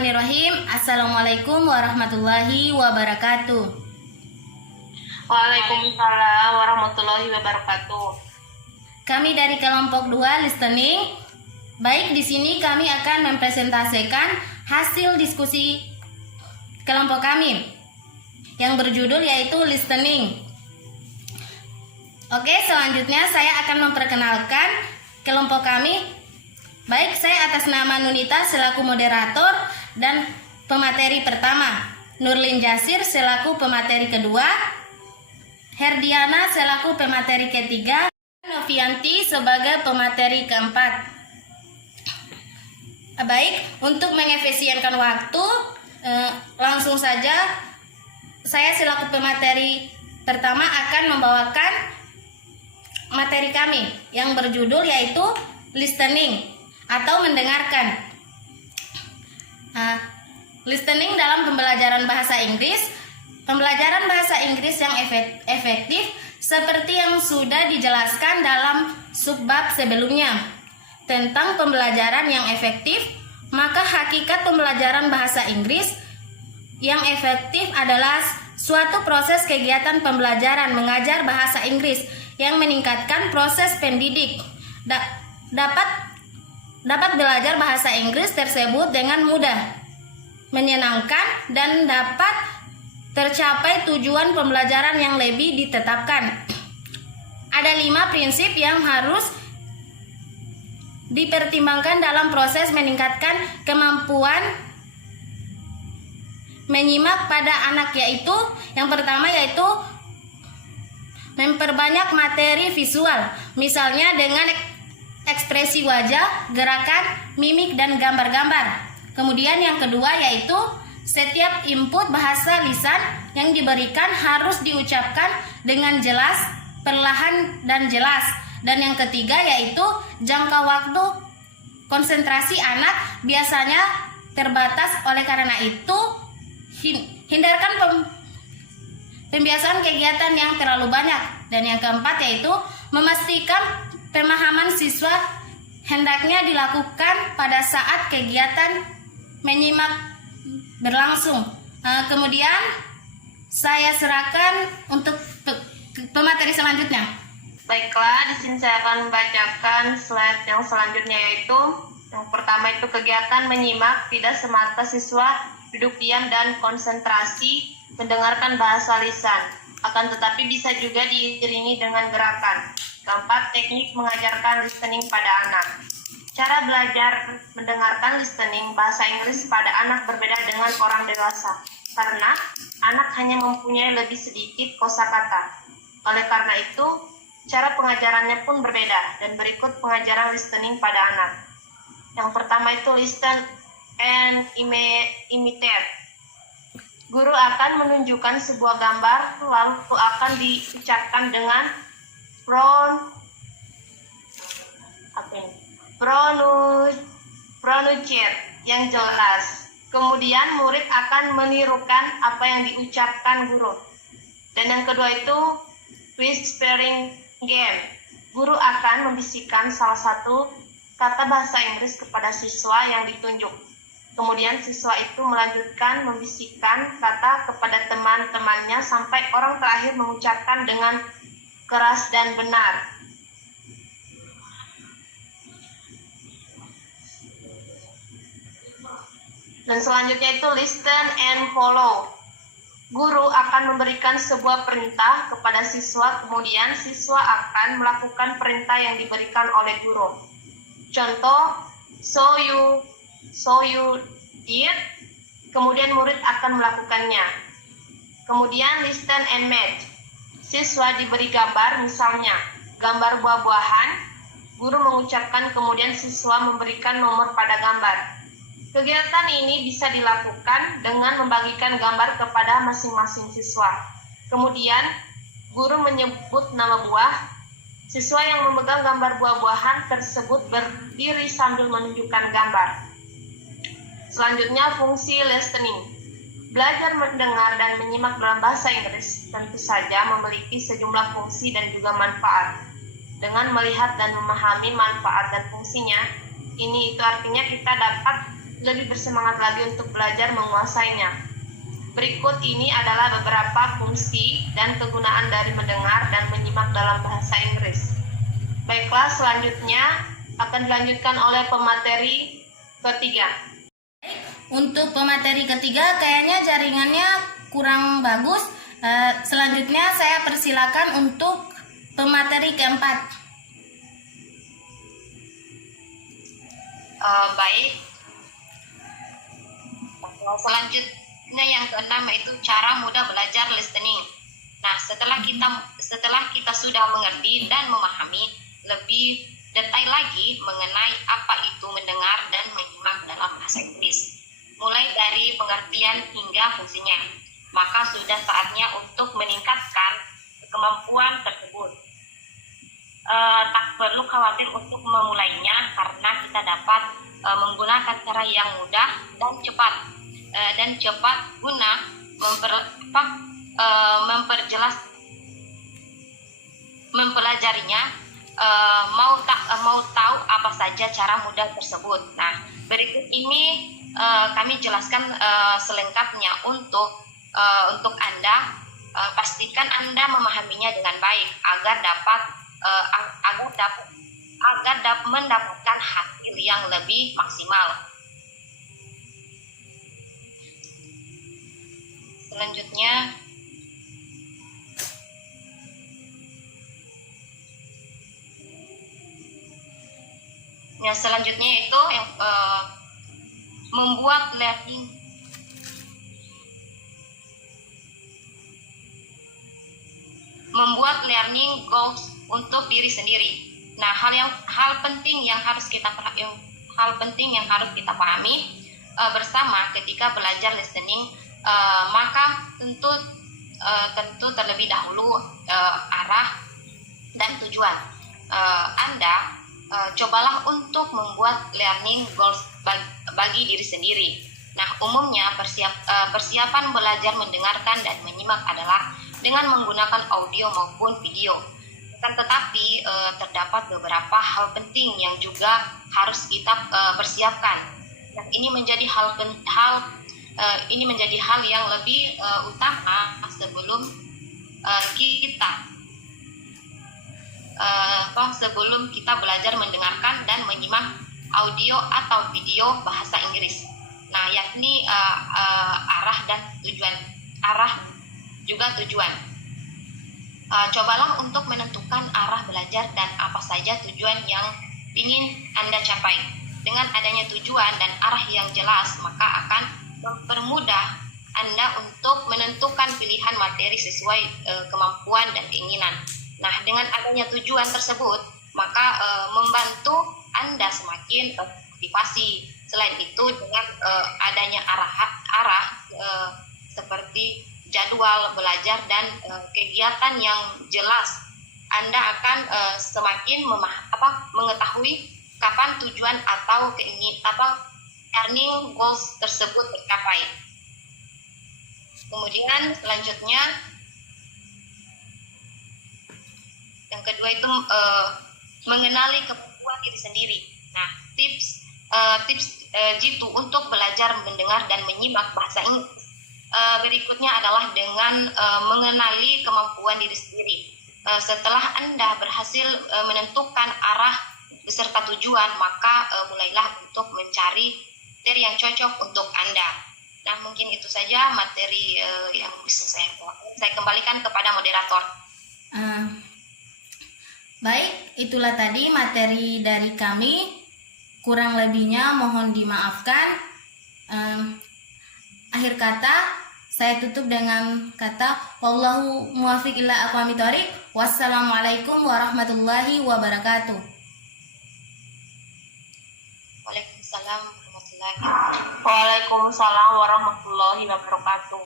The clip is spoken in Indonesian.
Bismillahirrahmanirrahim. Assalamualaikum warahmatullahi wabarakatuh. Waalaikumsalam warahmatullahi wabarakatuh. Kami dari kelompok 2 listening. Baik, di sini kami akan mempresentasikan hasil diskusi kelompok kami yang berjudul yaitu listening. Oke, selanjutnya saya akan memperkenalkan kelompok kami. Baik, saya atas nama Nunita selaku moderator dan pemateri pertama, Nurlin Jasir selaku pemateri kedua, Herdiana selaku pemateri ketiga, Novianti sebagai pemateri keempat. Baik, untuk mengefisienkan waktu, langsung saja saya selaku pemateri pertama akan membawakan materi kami yang berjudul yaitu listening atau mendengarkan. Listening dalam pembelajaran bahasa Inggris. Pembelajaran bahasa Inggris yang efektif seperti yang sudah dijelaskan dalam subbab sebelumnya tentang pembelajaran yang efektif, maka hakikat pembelajaran bahasa Inggris yang efektif adalah suatu proses kegiatan pembelajaran mengajar bahasa Inggris yang meningkatkan proses pendidik dapat belajar bahasa Inggris tersebut dengan mudah, menyenangkan, dan dapat tercapai tujuan pembelajaran yang lebih ditetapkan. Ada 5 prinsip yang harus dipertimbangkan dalam proses meningkatkan kemampuan menyimak pada anak, yaitu yang pertama yaitu memperbanyak materi visual, misalnya dengan ekspresi wajah, gerakan, mimik, dan gambar-gambar. Kemudian yang kedua yaitu setiap input bahasa lisan yang diberikan harus diucapkan dengan jelas, perlahan, dan jelas. Dan yang ketiga yaitu jangka waktu konsentrasi anak biasanya terbatas, oleh karena itu hindarkan pembiasaan kegiatan yang terlalu banyak. Dan yang keempat yaitu memastikan pemahaman siswa hendaknya dilakukan pada saat kegiatan menyimak berlangsung. Kemudian saya serahkan untuk pemateri selanjutnya. Baiklah, di sini saya akan membacakan slide yang selanjutnya, yaitu yang pertama itu kegiatan menyimak tidak semata siswa duduk diam dan konsentrasi mendengarkan bahasa lisan, akan tetapi bisa juga diiringi dengan gerakan. Keempat, teknik mengajarkan listening pada anak. Cara belajar mendengarkan listening bahasa Inggris pada anak berbeda dengan orang dewasa, karena anak hanya mempunyai lebih sedikit kosakata. Oleh karena itu, cara pengajarannya pun berbeda, dan berikut pengajaran listening pada anak. Yang pertama itu listen and imitate. Guru akan menunjukkan sebuah gambar, lalu akan diucapkan dengan pronunciate yang jelas. Kemudian murid akan menirukan apa yang diucapkan guru. Dan yang kedua itu whispering game. Guru akan membisikkan salah satu kata bahasa Inggris kepada siswa yang ditunjuk. Kemudian siswa itu melanjutkan membisikkan kata kepada teman-temannya sampai orang terakhir mengucapkan dengan keras dan benar. Dan selanjutnya itu listen and follow. Guru akan memberikan sebuah perintah kepada siswa, kemudian siswa akan melakukan perintah yang diberikan oleh guru. Contoh, so you did, kemudian murid akan melakukannya. Kemudian listen and match. Siswa diberi gambar, misalnya gambar buah-buahan, guru mengucapkan, kemudian siswa memberikan nomor pada gambar. Kegiatan ini bisa dilakukan dengan membagikan gambar kepada masing-masing siswa. Kemudian guru menyebut nama buah. Siswa yang memegang gambar buah-buahan tersebut berdiri sambil menunjukkan gambar. Selanjutnya fungsi listening. Belajar mendengar dan menyimak dalam bahasa Inggris tentu saja memiliki sejumlah fungsi dan juga manfaat. Dengan melihat dan memahami manfaat dan fungsinya, ini itu artinya kita dapat lebih bersemangat lagi untuk belajar menguasainya. Berikut ini adalah beberapa fungsi dan kegunaan dari mendengar dan menyimak dalam bahasa Inggris. Baiklah, selanjutnya akan dilanjutkan oleh pemateri ketiga. Untuk pemateri ketiga kayaknya jaringannya kurang bagus. Selanjutnya saya persilakan untuk pemateri keempat. Baik. Selanjutnya yang keenam yaitu cara mudah belajar listening. Nah, setelah kita sudah mengerti dan memahami lebih detail lagi mengenai apa itu mendengar dan menyimak dalam bahasa Inggris, mulai dari pengertian hingga fungsinya, maka sudah saatnya untuk meningkatkan kemampuan tersebut. Tak perlu khawatir untuk memulainya karena kita dapat menggunakan cara yang mudah dan cepat guna mempelajarinya. Mau tahu apa saja cara mudah tersebut. Nah, berikut ini kami jelaskan selengkapnya untuk Anda. Pastikan Anda memahaminya dengan baik agar dapat mendapatkan hasil yang lebih maksimal. Selanjutnya, itu yang membuat learning goals untuk diri sendiri. Nah, hal penting yang harus kita pahami bersama ketika belajar listening, maka tentu terlebih dahulu arah dan tujuan. Anda cobalah untuk membuat learning goals bagi diri sendiri. Nah, umumnya persiapan belajar mendengarkan dan menyimak adalah dengan menggunakan audio maupun video. Tetapi terdapat beberapa hal penting yang juga harus kita persiapkan. Dan ini menjadi hal yang lebih utama sebelum kita belajar mendengarkan dan menyimak audio atau video bahasa Inggris. Nah, yakni arah juga tujuan. Cobalah untuk menentukan arah belajar dan apa saja tujuan yang ingin Anda capai. Dengan adanya tujuan dan arah yang jelas, maka akan mempermudah Anda untuk menentukan pilihan materi sesuai kemampuan dan keinginan. Nah, dengan adanya tujuan tersebut, maka membantu Anda semakin termotivasi. Selain itu, dengan adanya arah seperti jadwal belajar dan kegiatan yang jelas, Anda akan semakin mengetahui kapan tujuan atau learning goals tersebut tercapai. Kemudian selanjutnya yang kedua itu mengenali kemampuan diri sendiri. Nah, tips jitu untuk belajar mendengar dan menyimak bahasa Inggris berikutnya adalah dengan mengenali kemampuan diri sendiri. Setelah Anda berhasil menentukan arah beserta tujuan, maka mulailah untuk mencari materi yang cocok untuk Anda. Nah, mungkin itu saja materi yang bisa saya kembalikan kepada moderator. Baik, itulah tadi materi dari kami. Kurang lebihnya mohon dimaafkan. Akhir kata, saya tutup dengan kata wallahu muwaffiq ila aqwamit thoriq. Wassalamualaikum warahmatullahi wabarakatuh. Waalaikumsalam warahmatullahi wabarakatuh.